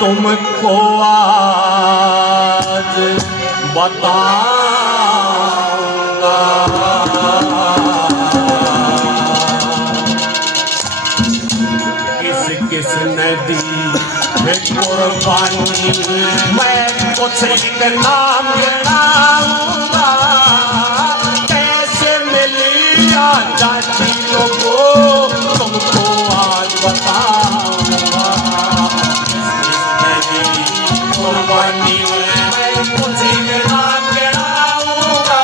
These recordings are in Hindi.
तुमको आज बताऊंगा। किस किस ने दी है कुर्बानी, मैं कुछ एक नाम गिनाऊंगा। कैसे मिली आजादी लोगों तुमको आज बताऊंगा। कुर्बानी मैं कुछ एक नाम गिनाऊंगा।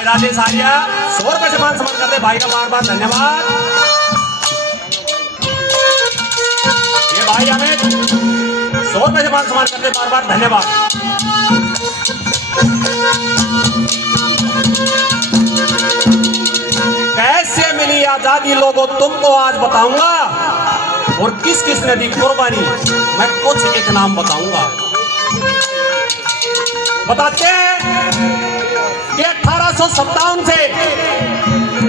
राधे सारिया 100 रुपए से मान सम्मान करते भाई का बार बार धन्यवाद। ये भाई हमें 100 रुपए से मान सम्मान करते बार बार धन्यवाद। कैसे मिली आजादी लोगों तुमको आज बताऊंगा। और किस किस ने दी कुर्बानी, मैं कुछ एक नाम बताऊंगा। बताते हैं कि 1857 से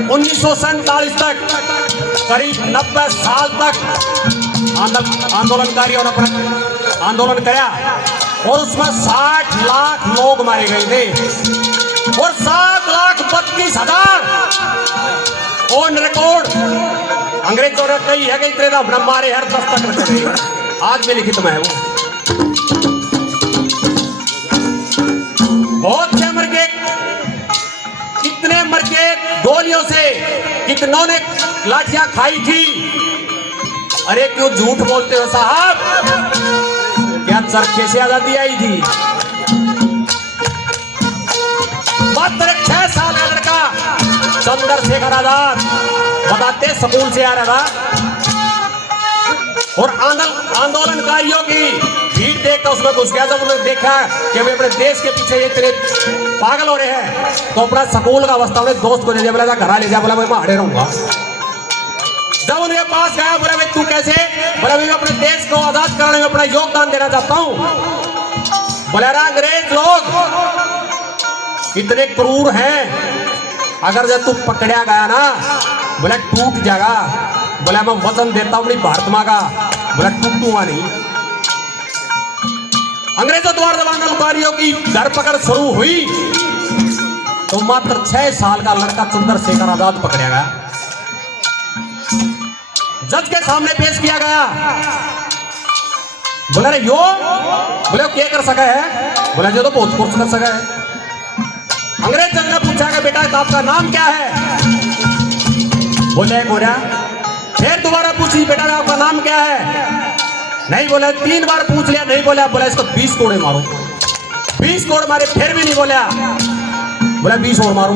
1947 तक करीब 90 साल तक आंदोलनकारियों ने अपना आंदोलन किया और उसमें 60 लाख लोग मारे गए थे और 7,32,000 ऑन रिकॉर्ड अंग्रेजों ने कही है कि इतने अपना मारे हर दस्तक रखे आज भी लिखित में है वो। बहुत से मर गए, कितने मर गए गोलियों से, कितनों ने लाठियां खाई थी। अरे क्यों झूठ बोलते हो साहब, क्या चरखे से आजादी आई थी। मात्र 6 साल का लड़का चंद्रशेखर आजाद बताते स्कूल से आ रहा था और आंदोलनकारियों की भीड़ देखकर उसमें घुस गया। जब उन्होंने देखा कि वे अपने देश के पीछे ये तेरे पागल हो रहे हैं तो अपना स्कूल का अवस्था अपने दोस्त को ले दिया, बोला घर ले जा, बोला मैं हारे रहूंगा। जब उनके पास गया बोला भाई तू कैसे, बोला मैं अपने देश को आजाद कराने में अपना योगदान देना चाहता हूं। बोला अंग्रेज लोग इतने क्रूर हैं, अगर जब तू पकड़ा गया ना बोला टूट जाएगा। बोला मैं वचन देता हूं अपनी भारत मां का, बोला टूटूंगा नहीं। अंग्रेजों द्वारा जब आंदोलनकारियों की धरपकड़ शुरू हुई तो मात्र 6 साल का लड़का चंद्रशेखर आजाद पकड़ा गया, जज के सामने पेश किया गया। बोला रे यो, बोले क्या कर सका है, बोला जो तो बहुत कुछ कर सका है। अंग्रेज जज ने पूछा कि बेटा आपका नाम क्या है, बोले गोरा। फिर दोबारा पूछी बेटा आपका नाम क्या है, नहीं बोला। 3 बार पूछ लिया, नहीं बोला। बोला इसको 20 कोड़े मारो। 20 कोड़ मारे, फिर भी नहीं बोला। बोला 20 और मारो।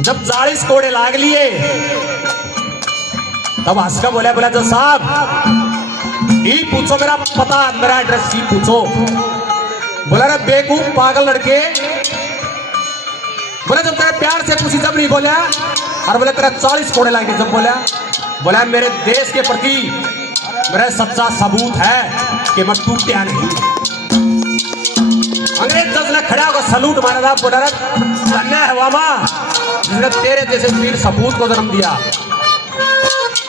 जब 40 कोड़े लाग लिए तब हंस का बोला जो साहब ये पूछो मेरा पता, मेरा एड्रेस ही पूछो। बोला रे बेवकूफ पागल लड़के, बोला जब तेरे प्यार से पूछी जब नहीं बोला। और बोले तेरा 40 कोड़े लागे जब बोला मेरे देश के प्रति मेरा सच्चा सबूत है कि मैं टूटा नहीं। अंग्रेज जज ने खड़ा होकर सलूट मारा था। बोला धन्य है वामा जिसने तेरे जैसे वीर सपूत को जन्म दिया।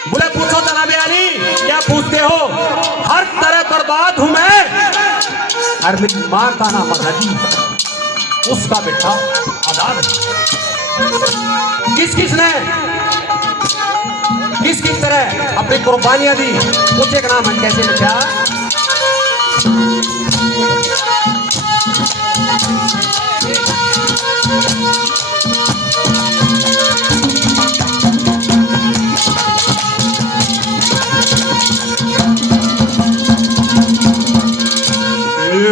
बोले पूछो जनाबे अली क्या पूछते हो, हर तरह बर्बाद हूं मैं। और मेरी मां का नाम आजादी, उसका बेटा आजाद। किस किस तरह अपनी कुर्बानियां दी, कुछ एक नाम है कैसे लिखा।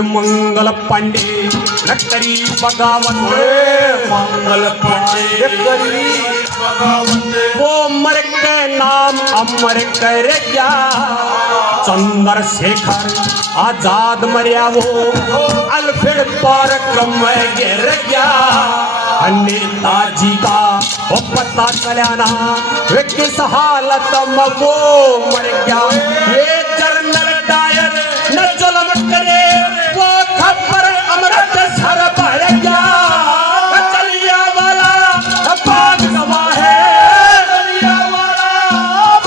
मंगल पांडे नक्करी बगावत, मंगल पांडे नक्करी बगावत, वो मर के नाम अमर कर गया। चंद्रशेखर आजाद मरिया वो अलफिर पराक्रम गिर गया। नेताजी का वो पता चला ना वे किस हालत में वो मर गया। ये जनरल डायर न जुल्म करे वो खबर अमृत सर भर गया। चलिया वाला बाग गवा है, चलिया वाला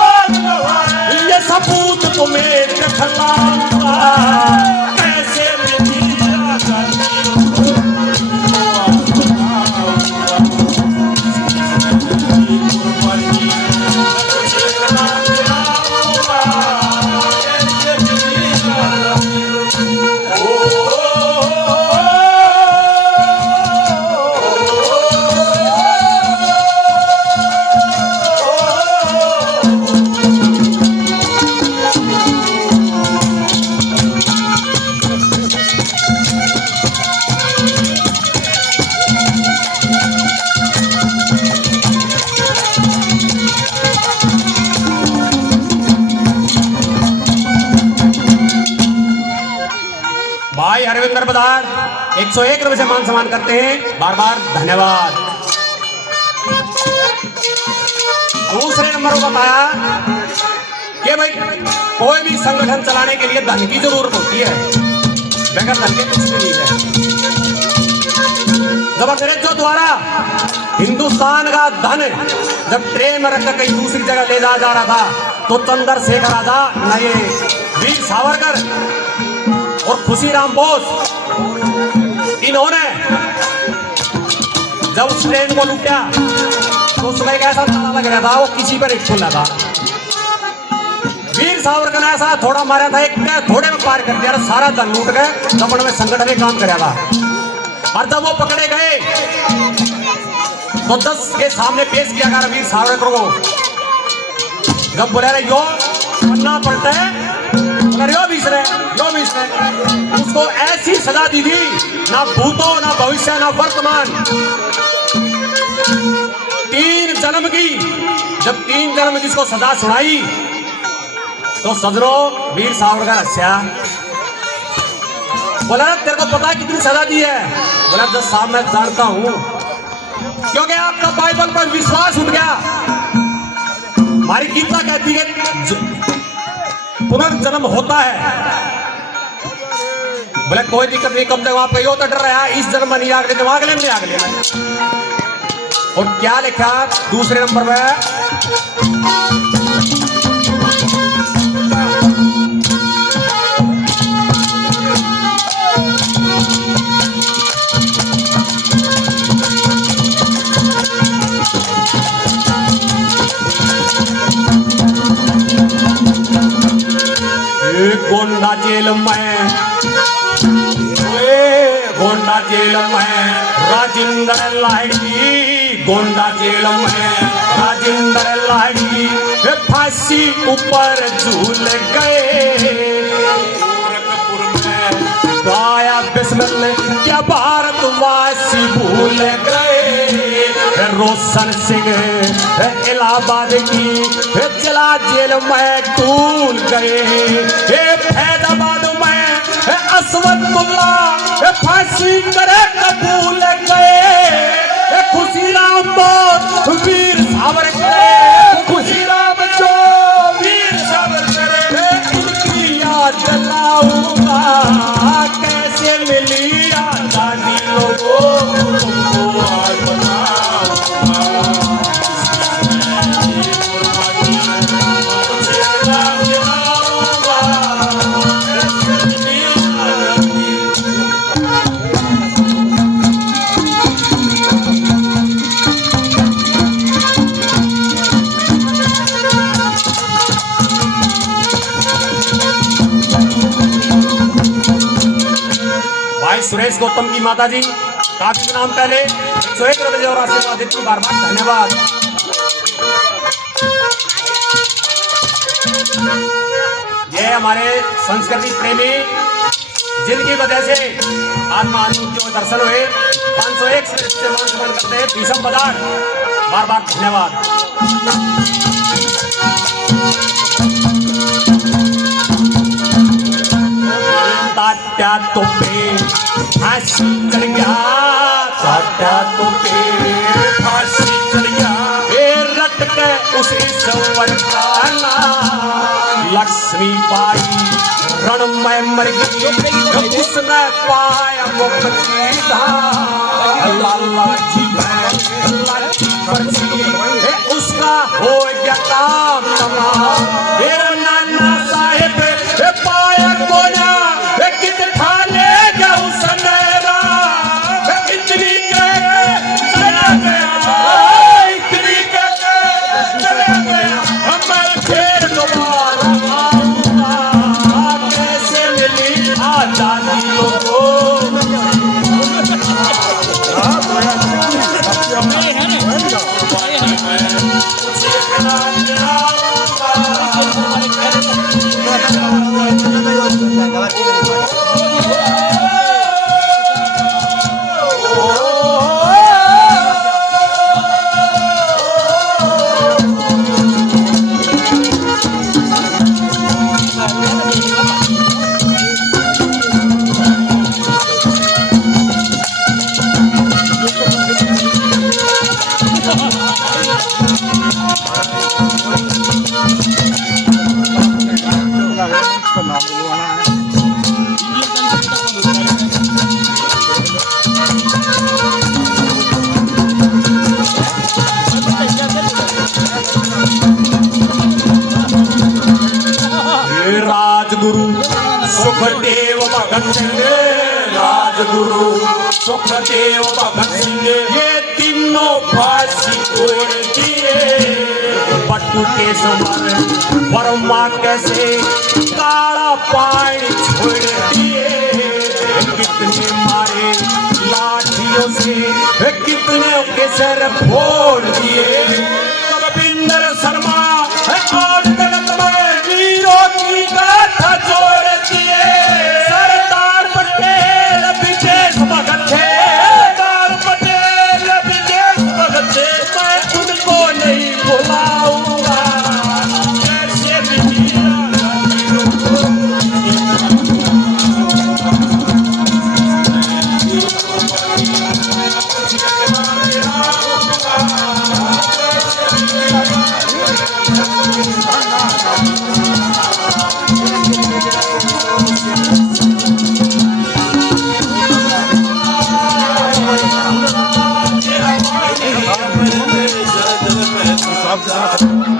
बाग गवा है। ये सबूत तुम्हें दिखलाऊंगा कैसे मेरी भाई हरविंदर बदार 101 रुपए से मान सम्मान करते हैं, बार बार धन्यवाद। दूसरे नंबर को बताया कि भाई कोई भी संगठन चलाने के लिए धन की जरूरत होती है, बगैर धन के कुछ भी नहीं है। जब अंग्रेजों द्वारा हिंदुस्तान का धन जब ट्रेन में रखकर कहीं दूसरी जगह ले जाया जा रहा था तो चंद्रशेखर आजाद नए वीर सावरकर और खुशीराम बोस इन्होंने जब उस ट्रेन को लूटा तो उसमें एक ऐसा ताला लग रहा था वो किसी पर एक खुला था। वीर सावरकर ने ऐसा थोड़ा मारा था, एक थोड़े में पार कर दिया, सारा धन लूट गए। दमन में संगठन में काम कराया था और जब वो पकड़े गए तो 10 के सामने पेश किया गया वीर सावरकर को। जब बोले रहे यो पन्ना पलटा है, उसको ऐसी सजा दी थी, ना भूतो ना भविष्य ना वर्तमान, 3 जन्म की। जब 3 जन्म की इसको सजा सुनाई तो सजनों वीर सावरकर हंसा, बोला तेरे को पता है कितनी सजा दी है? बोला 10 साल मैं जानता हूं, क्योंकि आपका बाइबल पर विश्वास उठ गया। हमारी गीता कहती है पुनर्जन्म होता है। बोले कोई दिक्कत नहीं, कम से कम आपका यो तो डर रहा है, इस जन्म में नहीं अगले जन्म अगले में। और क्या लिखा दूसरे नंबर में? गोंडा जेल में, गोंडा जेल में राजेंद्र लाहिड़ी, गोंडा जेल में राजेंद्र लाहिड़ी फांसी ऊपर झूल गए। गोरखपुर में गाया बिस्मिल्लाह क्या भारतवासी भूल गए। रोशन सिंह इलाहाबाद की जिला जेल में टूल गए। फैजाबाद में असवदुल्ला फांसी करे कबूल गए। खुशीराम बोस वीर सावरकर, खुशीराम जो वीर सावरकर, इनकी याद दिलाऊंगा कैसे मिली आजादी लोगों को आज सुरेश गौतम की माता जी काफी नाम पहले 101 रुपए और आशीर्वाद देती, बार बार धन्यवाद। ये हमारे संस्कृति प्रेमी जिनकी वजह से आज महानुभूतियों के दर्शन हुए, 501 से मान सम्मान करते हैं भीषम बदार, बार बार धन्यवाद। तात्या तो पे फांसी चढ़ गया, तात्या तो पे फांसी चढ़ गया। उस ईश्वर का नाम लक्ष्मी पाई रण में मर गई उसने पाया मुक्ति धाम लाला जी में लाठी पर्ची उसका हो गया काम तमाम मेरा नाना साहेब पाया कोना कित ठाने गया उसने इतनी चला गया इतनी चला गया मैं फिर दोबारा आऊंगा कैसे मिली आजादी को राजगुरु सुखदेव भगत सिंह राजगुरु सुखदेव भगत सिंह ये तीनों फांसी तोड़ दिए बट्टू के समर वर्मा कैसे काला पानी छोड़ दिए कितने मारे लाठियों से कितने के सर फोड़ दिए कविंदर शर्मा और जगत में वीरों की गाथा जोड़ दिए सरदार पटेल विशेष भगत थे सरदार पटेल विशेष भगत थे मैं उनको नहीं भुलाऊंगा कैसे भी साहब